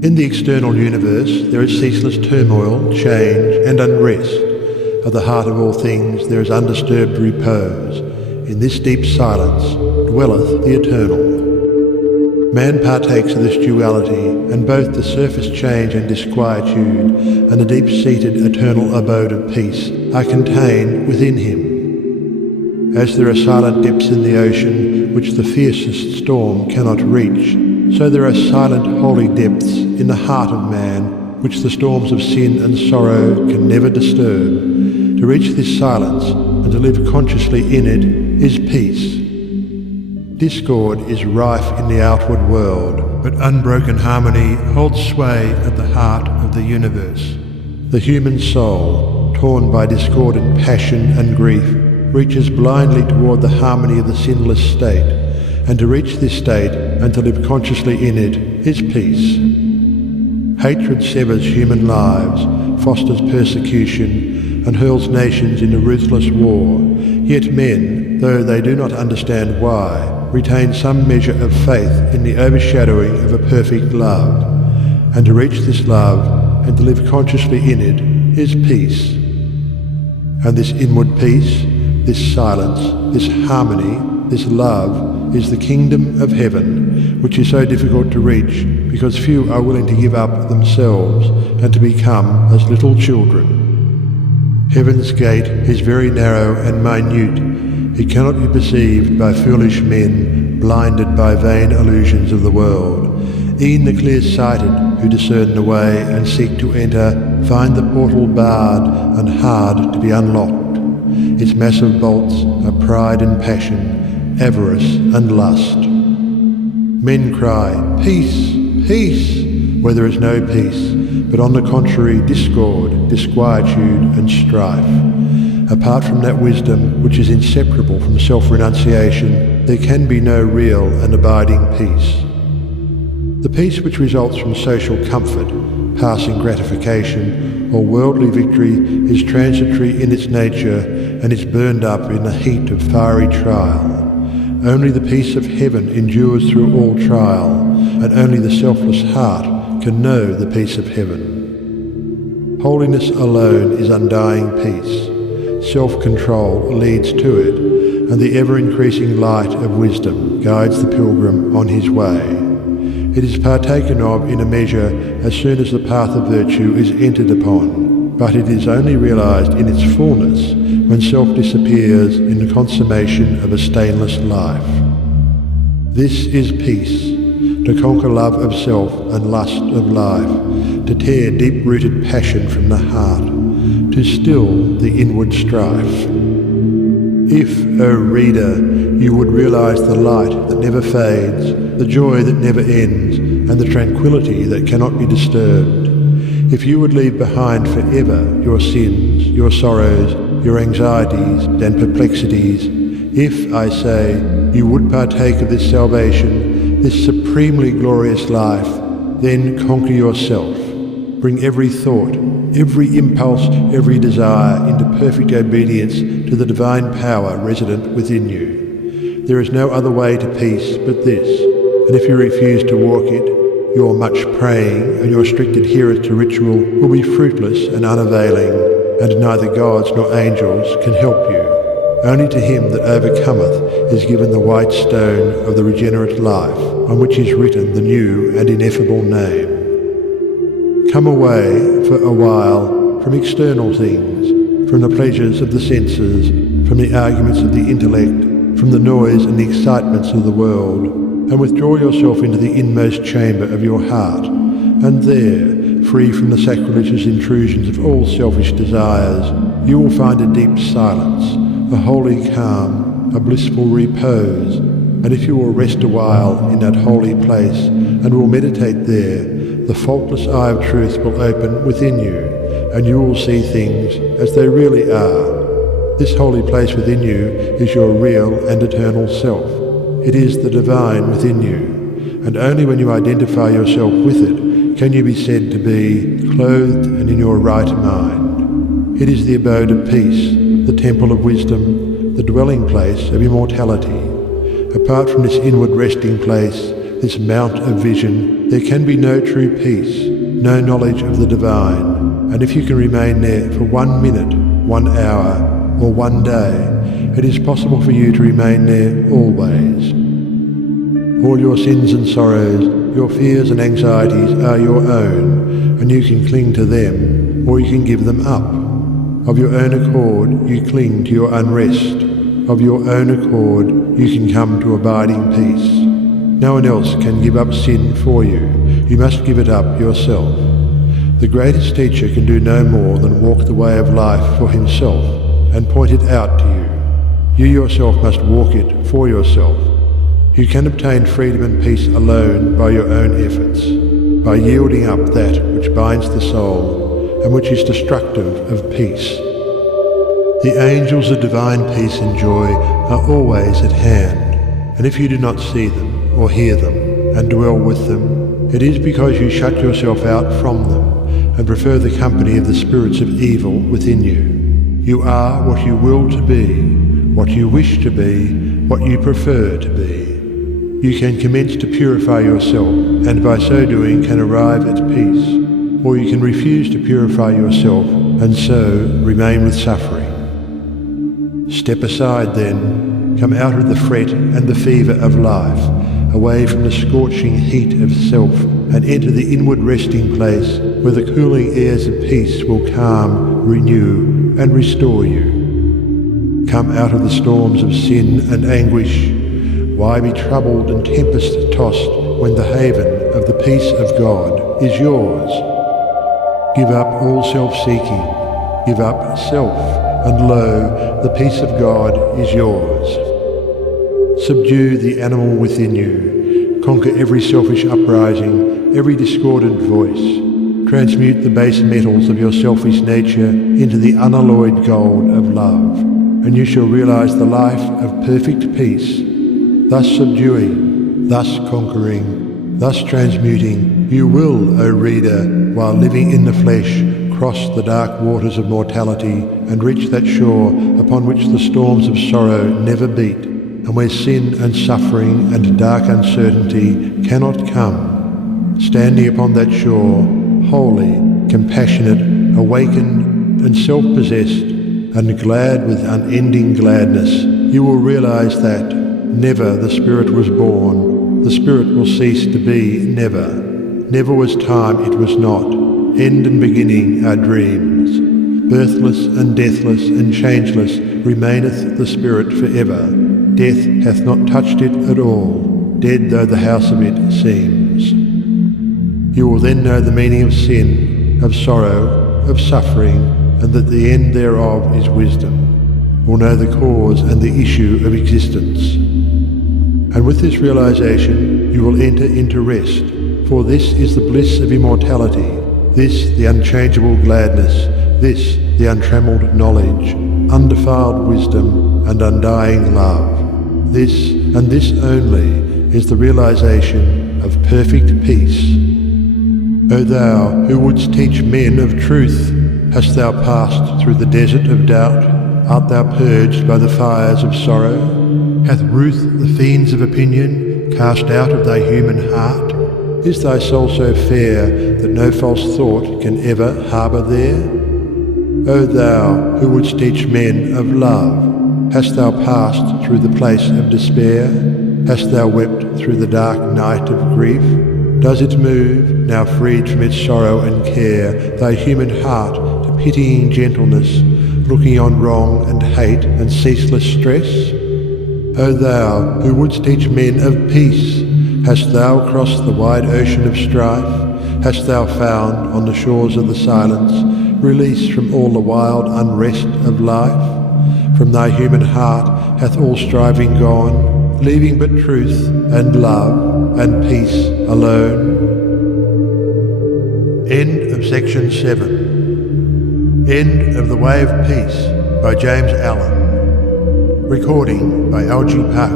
In the external universe there is ceaseless turmoil, change and unrest. At the heart of all things there is undisturbed repose. In this deep silence dwelleth the Eternal. Man partakes of this duality, and both the surface change and disquietude and the deep-seated eternal abode of peace are contained within him. As there are silent depths in the ocean which the fiercest storm cannot reach, so there are silent holy depths in the heart of man which the storms of sin and sorrow can never disturb. To reach this silence and to live consciously in it is peace. Discord is rife in the outward world, but unbroken harmony holds sway at the heart of the universe. The human soul, torn by discordant passion and grief, reaches blindly toward the harmony of the sinless state, and to reach this state and to live consciously in it is peace. Hatred severs human lives, fosters persecution, and hurls nations into ruthless war, yet men, though they do not understand why, retain some measure of faith in the overshadowing of a perfect love, and to reach this love and to live consciously in it is peace. And this inward peace, this silence, this harmony, this love is the kingdom of heaven, which is so difficult to reach because few are willing to give up themselves and to become as little children. Heaven's gate is very narrow and minute. It cannot be perceived by foolish men blinded by vain illusions of the world. E'en the clear-sighted who discern the way and seek to enter find the portal barred and hard to be unlocked. Its massive bolts are pride and passion, avarice and lust. Men cry, "Peace, peace," where there is no peace, but on the contrary discord, disquietude and strife. Apart from that wisdom which is inseparable from self-renunciation, there can be no real and abiding peace. The peace which results from social comfort, passing gratification, or worldly victory is transitory in its nature and is burned up in the heat of fiery trial. Only the peace of heaven endures through all trial, and only the selfless heart can know the peace of heaven. Holiness alone is undying peace. Self-control leads to it, and the ever-increasing light of wisdom guides the pilgrim on his way. It is partaken of in a measure as soon as the path of virtue is entered upon, but it is only realized in its fullness when self disappears in the consummation of a stainless life. This is peace, to conquer love of self and lust of life, to tear deep-rooted passion from the heart, to still the inward strife. If, O reader, you would realize the light that never fades, the joy that never ends, and the tranquility that cannot be disturbed, if you would leave behind forever your sins, your sorrows, your anxieties and perplexities, if, I say, you would partake of this salvation, this supremely glorious life, then conquer yourself. Bring every thought, every impulse, every desire into perfect obedience to the divine power resident within you. There is no other way to peace but this, and if you refuse to walk it, your much praying and your strict adherence to ritual will be fruitless and unavailing, and neither gods nor angels can help you. Only to him that overcometh is given the white stone of the regenerate life, on which is written the new and ineffable name. Come away for a while from external things, from the pleasures of the senses, from the arguments of the intellect, from the noise and the excitements of the world, and withdraw yourself into the inmost chamber of your heart, and there, free from the sacrilegious intrusions of all selfish desires, you will find a deep silence, a holy calm, a blissful repose, and if you will rest a while in that holy place and will meditate there, the faultless eye of truth will open within you, and you will see things as they really are. This holy place within you is your real and eternal self. It is the divine within you, and only when you identify yourself with it can you be said to be clothed and in your right mind. It is the abode of peace, the temple of wisdom, the dwelling place of immortality. Apart from this inward resting place, this mount of vision, there can be no true peace, no knowledge of the divine. And if you can remain there for 1 minute, 1 hour, or 1 day, it is possible for you to remain there always. All your sins and sorrows, your fears and anxieties are your own, and you can cling to them, or you can give them up. Of your own accord, you cling to your unrest. Of your own accord, you can come to abiding peace. No one else can give up sin for you. You must give it up yourself. The greatest teacher can do no more than walk the way of life for himself and point it out to you. You yourself must walk it for yourself. You can obtain freedom and peace alone by your own efforts, by yielding up that which binds the soul and which is destructive of peace. The angels of divine peace and joy are always at hand, and if you do not see them or hear them and dwell with them, it is because you shut yourself out from them and prefer the company of the spirits of evil within you. You are what you will to be, what you wish to be, what you prefer to be. You can commence to purify yourself, and by so doing can arrive at peace, or you can refuse to purify yourself and so remain with suffering. Step aside then, come out of the fret and the fever of life, away from the scorching heat of self, and enter the inward resting place where the cooling airs of peace will calm, renew, and restore you. Come out of the storms of sin and anguish. Why be troubled and tempest-tossed when the haven of the peace of God is yours? Give up all self-seeking, give up self, and lo, the peace of God is yours. Subdue the animal within you, conquer every selfish uprising, every discordant voice, transmute the base metals of your selfish nature into the unalloyed gold of love, and you shall realize the life of perfect peace. Thus subduing, thus conquering, thus transmuting, you will, O reader, while living in the flesh, cross the dark waters of mortality and reach that shore upon which the storms of sorrow never beat, and where sin and suffering and dark uncertainty cannot come. Standing upon that shore, holy, compassionate, awakened and self-possessed, and glad with unending gladness, you will realize that never the Spirit was born, the Spirit will cease to be never. Never was time, it was not. End and beginning are dreams. Birthless and deathless and changeless remaineth the Spirit forever. Death hath not touched it at all, dead though the house of it seems. You will then know the meaning of sin, of sorrow, of suffering, and that the end thereof is wisdom. Will know the cause and the issue of existence. And with this realization you will enter into rest, for this is the bliss of immortality, this the unchangeable gladness, this the untrammeled knowledge, undefiled wisdom and undying love. This and this only is the realization of perfect peace. O thou who wouldst teach men of truth, hast thou passed through the desert of doubt? Art thou purged by the fires of sorrow? Hath ruth the fiends of opinion cast out of thy human heart? Is thy soul so fair that no false thought can ever harbour there? O thou who wouldst teach men of love, hast thou passed through the place of despair? Hast thou wept through the dark night of grief? Does it move, now freed from its sorrow and care, thy human heart to pitying gentleness, looking on wrong and hate and ceaseless stress? O thou who wouldst teach men of peace, hast thou crossed the wide ocean of strife? Hast thou found, on the shores of the silence, release from all the wild unrest of life? From thy human heart hath all striving gone, leaving but truth and love and peace alone? End of section 7. End of The Way of Peace by James Allen. Recording by L.G. Park.